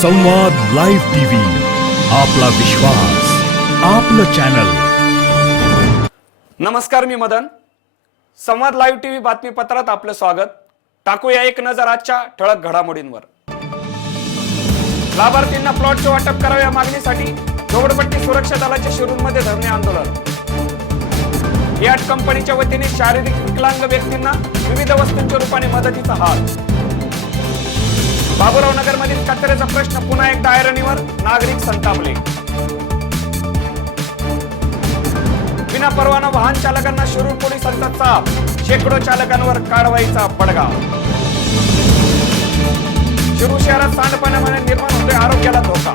संवाद live TV आपला विश्वास आपलं चॅनल। नमस्कार मी मदन। संवाद लाईव्ह टीव्ही बातमीपत्रात आपलं स्वागत। टाकूया एक नजर आजच्या ठळक घडामोडींवर। लाभार्थींना प्लॉटचे वाटप करावे या मागणीसाठी झोपडपट्टी सुरक्षा दलाच्या शिरूरमध्ये धरणे आंदोलन। याट कंपनीच्या वतीने शारीरिक विकलांग व्यक्तींना विविध वस्तूंच्या रूपाने मदतीचा हात। बाबुराव नगर मधील कचऱ्याचा प्रश्न पुन्हा एकदा ऐरणीवर नागरिक संतापले. विना परवाना वाहन चालकांना शिरूर पोलिसांचा चाप शेकडो चालकांवर कारवाईचा बडगा शिरूर शहरात सांडपाण्यामुळे निर्माण होते आरोग्याला धोका.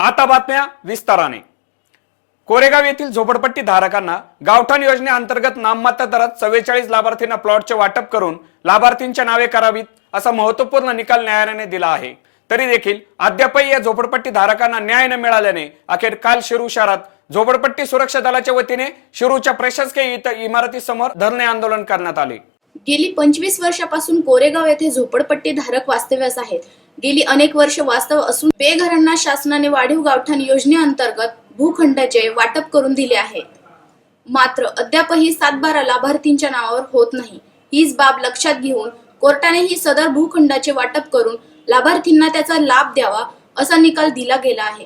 आता बातम्या विस्ताराने. कोरेगाव येथील झोपडपट्टी धारकांना गावठाण योजनेअंतर्गत नाममात्र दरात चव्वेचाळीस लाभार्थींना प्लॉटचे वाटप करून लाभार्थींच्या नावे करावीत असा महत्त्वपूर्ण निकाल न्यायालयाने दिला आहे. तरी देखील अद्यापही या झोपडपट्टी धारकांना न्याय न मिळाल्याने अखेर काल शिरू शहरात झोपडपट्टी सुरक्षा दलाच्या वतीने शिरूच्या प्रशासकीय इथं इमारतीसमोर धरणे आंदोलन करण्यात आले. गेली पंचवीस वर्षापासून कोरेगाव येथे झोपडपट्टी धारक वास्तव्यास आहेत. गेली अनेक वर्ष वास्तव असून बेघरांना शासनाने वाढीव गावठाण योजनेअंतर्गत भूखंडाचे वाटप करून दिले आहेत. मात्र अद्यापही सातबारा लाभार्थींच्या नावावर होत नाही. हीच बाब लक्षात घेऊन कोर्टाने ही सदर भूखंडाचे वाटप करून लाभार्थींना त्याचा लाभ द्यावा असा निकाल दिला गेला आहे.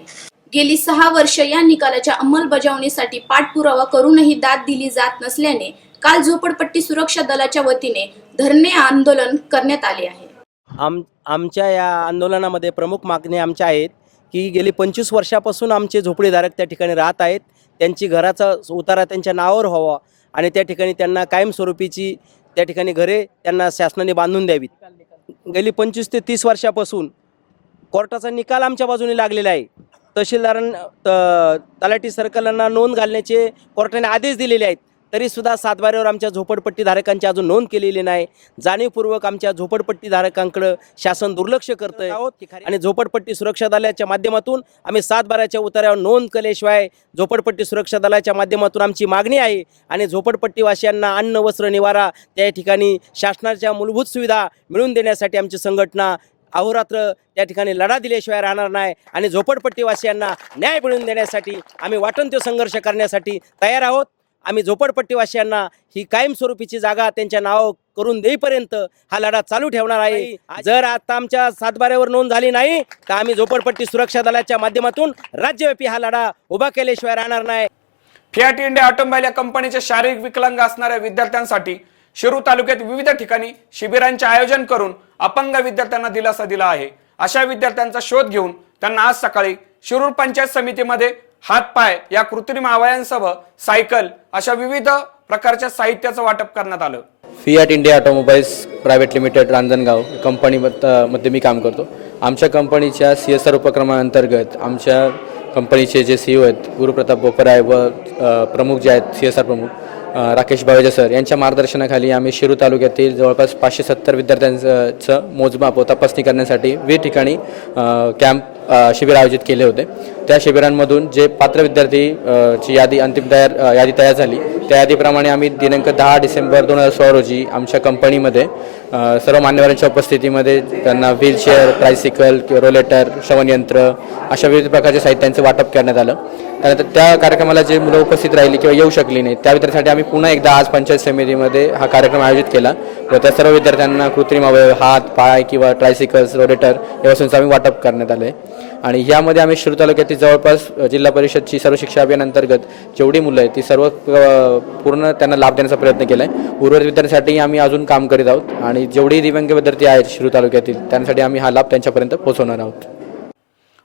गेली सहा वर्ष या निकालाच्या अंमलबजावणीसाठी पाठपुरावा करूनही दाद दिली जात नसल्याने काल झोपडपट्टी सुरक्षा दलाच्या वतीने धरणे आंदोलन करण्यात आले आहे. आम आमच्या या आंदोलनामध्ये प्रमुख मागणी आमच्या आहेत. की गेली पंचवीस वर्षापासून आमचे झोपडीधारक त्या ठिकाणी राहत आहेत. त्यांची घराचा उतारा त्यांच्या नावावर व्हावा आणि त्या ठिकाणी त्यांना कायमस्वरूपीची त्या ठिकाणी घरे त्यांना शासनाने बांधून द्यावीत. गेली पंचवीस ते तीस वर्षापासून कोर्टाचा निकाल आमच्या बाजूने लागलेला आहे. तहसीलदारां तलाठी सर्कलांना नोंद घालण्याचे कोर्टाने आदेश दिलेले आहेत. तरीसुद्धा सातबाऱ्यावर आमच्या झोपडपट्टी धारकांची अजून नोंद केलेली नाही. जाणीवपूर्वक आमच्या झोपडपट्टी धारकांकडं शासन दुर्लक्ष करतंय आणि झोपडपट्टी सुरक्षा दलाच्या माध्यमातून आम्ही सातबाऱ्याच्या उतार्यावर नोंद केल्याशिवाय झोपडपट्टी सुरक्षा दलाच्या माध्यमातून आमची मागणी आहे आणि झोपडपट्टीवासियांना अन्न वस्त्र निवारा त्या ठिकाणी शासनाच्या मूलभूत सुविधा मिळवून देण्यासाठी आमची संघटना अहोरात्र त्या ठिकाणी लढा दिल्याशिवाय राहणार नाही आणि झोपडपट्टीवासियांना न्याय मिळवून देण्यासाठी आम्ही वाटण तो संघर्ष करण्यासाठी तयार आहोत. आम्ही झोपडपट्टीवासियांना ही कायमस्वरूपीची जागा त्यांच्या नाव करून देईपर्यंत हा लढा चालू ठेवणार आहे. जर आता आमच्या सातबाऱ्यावर नोंद झाली नाही तर आम्ही झोपडपट्टी सुरक्षा दलाच्या माध्यमातून राज्यव्यापी हा लढा उभा केल्याशिवाय राहणार नाही. फियाट इंडिया ऑटोमोबाईल या कंपनीच्या शारीरिक विकलांग असणाऱ्या विद्यार्थ्यांसाठी शिरू तालुक्यात विविध ठिकाणी शिबिरांचे आयोजन करून अपंग विद्यार्थ्यांना दिलासा दिला आहे. अशा विद्यार्थ्यांचा शोध घेऊन त्यांना आज सकाळी शिरूर पंचायत समितीमध्ये हातपाय या कृत्रिम अवयांसह सायकल अशा विविध प्रकारच्या साहित्याचं वाटप करण्यात आलं. Fiat India automobiles private limited Ranjangaon company मध्ये मी काम करतो. आमच्या कंपनीच्या सी एस आर उपक्रमाअंतर्गत आमच्या कंपनीचे जे सी ओ आहेत गुरुप्रताप बोपराय व प्रमुख जे आहेत सी एस आर प्रमुख राकेश बावेजा सर यांच्या मार्गदर्शनाखाली आम्ही शिरू तालुक्यातील जवळपास पाचशे सत्तर विद्यार्थ्यांचं मोजमाप व तपासणी करण्यासाठी विविध ठिकाणी कॅम्प शिबिर आयोजित केले होते. त्या शिबिरांमधून जे पात्र विद्यार्थी ची यादी अंतिम तयार यादी तयार झाली त्या यादीप्रमाणे आम्ही दिनांक दहा डिसेंबर दोन हजार सोळा रोजी आमच्या कंपनीमध्ये सर्व मान्यवरांच्या उपस्थितीमध्ये त्यांना व्हीलचेअर ट्रायसिकल किंवा रोलेटर श्रवणयंत्र अशा विविध प्रकारच्या साहित्यांचं वाटप करण्यात आलं. त्यानंतर त्या कार्यक्रमाला जे मुलं उपस्थित राहिली किंवा येऊ शकली नाही त्या विद्यार्थ्यांसाठी आम्ही पुन्हा एकदा आज पंचायत समितीमध्ये हा कार्यक्रम आयोजित केला. व त्या सर्व विद्यार्थ्यांना कृत्रिम अवयव हात पाय किंवा ट्रायसिकल्स रोलेटर या वस्तूंचं आम्ही वाटप करण्यात आलं आहे आणि यामध्ये आम्ही शिरू तालुक्यातील की जवळपास जिल्हा परिषदची सर्व शिक्षा अभियानांतर्गत जेवढी मुलं आहेत ती सर्व पूर्ण त्यांना लाभ देण्याचा प्रयत्न केला आहे उर्वरित विद्यार्थ्यांसाठी आम्ही अजून काम करीत आहोत आणि जेवढी दिव्यांग विद्यार्थी आहेत शिरू तालुक्यातील त्यांसाठी आम्ही हा लाभ त्यांच्यापर्यंत पोहोचवणार आहोत.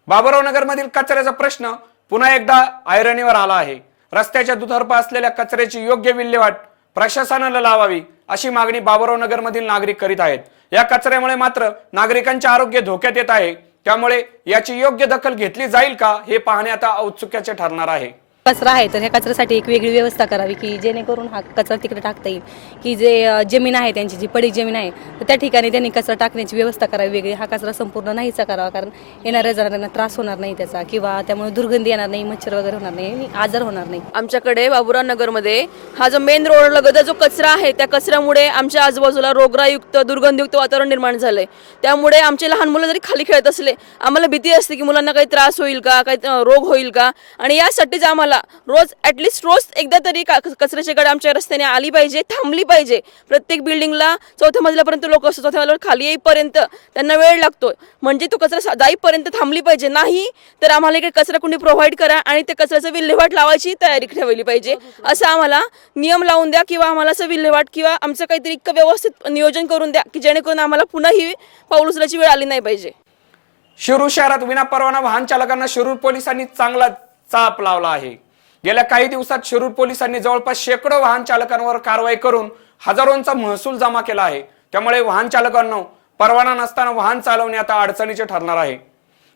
बाबुराव नगरमधील कचऱ्याचा प्रश्न पुन्हा एकदा ऐरणीवर आला आहे. रस्त्याच्या दुतर्फा असलेल्या कचऱ्याची योग्य विल्हेवाट प्रशासनाला लावावी अशी मागणी बाबुराव नगरमधील नागरिक करीत आहेत. या कचऱ्यामुळे मात्र नागरिकांचे आरोग्य धोक्यात येत आहे. त्यामुळे याची योग्य दखल घेतली जाईल का हे पाहणे आता औत्सुक्याचे ठरणार आहे. कचरा आहे तर ह्या कचऱ्यासाठी एक वेगळी व्यवस्था करावी की जेणेकरून हा कचरा तिकडे टाकता येईल. की जे जमीन आहे त्यांची जी पडीक जमीन आहे तर त्या ठिकाणी त्यांनी कचरा टाकण्याची व्यवस्था करावी वेगळी. हा कचरा संपूर्ण नाहीचा करावा कारण येणाऱ्या जाणाऱ्यांना त्रास होणार नाही त्याचा किंवा त्यामुळे दुर्गंधी येणार नाही मच्छर वगैरे होणार नाही आणि आजार होणार नाही. आमच्याकडे बाबुराव नगरमध्ये हा जो मेन रोड लगत जो कचरा आहे त्या कचऱ्यामुळे आमच्या आजूबाजूला रोगरायुक्त दुर्गंधयुक्त वातावरण निर्माण झालंय. त्यामुळे आमचे लहान मुलं जरी खाली खेळत असले आम्हाला भीती असते की मुलांना काही त्रास होईल का काही रोग होईल का? आणि यासाठीच आम्हाला रोज ॲटलिस्ट रोज एकदा तरी का कचऱ्याची गाडी आमच्या रस्त्याने आली पाहिजे थांबली पाहिजे. प्रत्येक बिल्डिंगला चौथ्या मजल्यापर्यंत लोक असतात चौथ्या मजल्यावर खाली येईपर्यंत त्यांना वेळ लागतो म्हणजे तो कचरा जाईपर्यंत थांबली पाहिजे. नाही तर आम्हाला इकडे कचरा कुणी प्रोव्हाइड करा आणि त्या कचऱ्याचं विल्हेवाट लावायची तयारी ठेवली पाहिजे. असं आम्हाला नियम लावून द्या किंवा आम्हाला असं विल्हेवाट किंवा आमचं काहीतरी इतकं व्यवस्थित नियोजन करून द्या की जेणेकरून आम्हाला पुन्हा ही पाऊल उचलायची वेळ आली नाही पाहिजे. शिरूर शहरात विनापरवाना वाहन चालकांना शिरूर पोलिसांनी चांगला चाप लावला आहे. गेल्या काही दिवसात शिरूर पोलिसांनी जवळपास शेकडो वाहन चालकांवर कारवाई करून हजारोंचा महसूल जमा केला आहे. त्यामुळे वाहन चालकांना परवाना नसताना वाहन चालवणे आता अडचणीचे ठरणार आहे.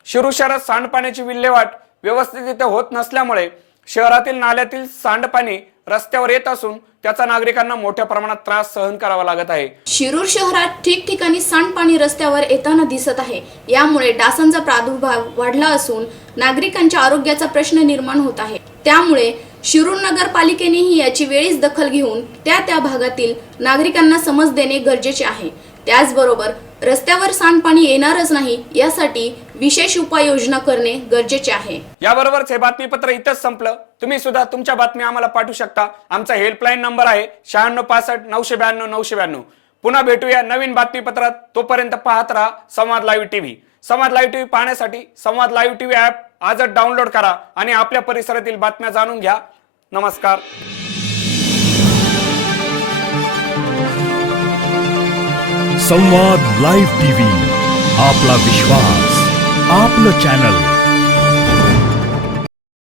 शिरूर शहरात सांडपाण्याची विल्हेवाट व्यवस्थित होत नसल्यामुळे शहरातील नाल्यातील सांडपाणी रस्त्यावर येत असून त्याचा नागरिकांना मोठ्या प्रमाणात त्रास सहन करावा लागत आहे. शिरूर शहरात ठिकठिकाणी सांडपाणी रस्त्यावर येताना दिसत आहे. यामुळे डासांचा प्रादुर्भाव वाढला असून नागरिकांच्या आरोग्याचा प्रश्न निर्माण होत आहे. त्यामुळे शिरूर नगरपालिकेनेही याची वेळीच दखल घेऊन त्या त्या भागातील नागरिकांना समज देणे गरजेचे आहे. त्याचबरोबर रस्त्यावर सांडपाणी येणारच नाही यासाठी विशेष उपाययोजना करणे गरजेचे आहे. याबरोबरच हे बातमीपत्र इथंच संपलं. तुम्ही सुद्धा तुमच्या बातम्या आम्हाला पाठवू शकता. आमचा हेल्पलाईन नंबर आहे शहाण्णव पासष्ट नऊशे ब्याण्णव नऊशे ब्याण्णव. पुन्हा भेटूया नवीन बातमीपत्रात. तोपर्यंत पाहत राहा Samvad live TV. Samvad live TV पाहण्यासाठी संवाद लाईव्ह टीव्ही ऍप आजच डाउनलोड करा आणि आपल्या परिसरातील बातम्या जाणून घ्या. नमस्कार. संवाद लाईव्ह टीव्ही आपला विश्वास. आपलं चॅनल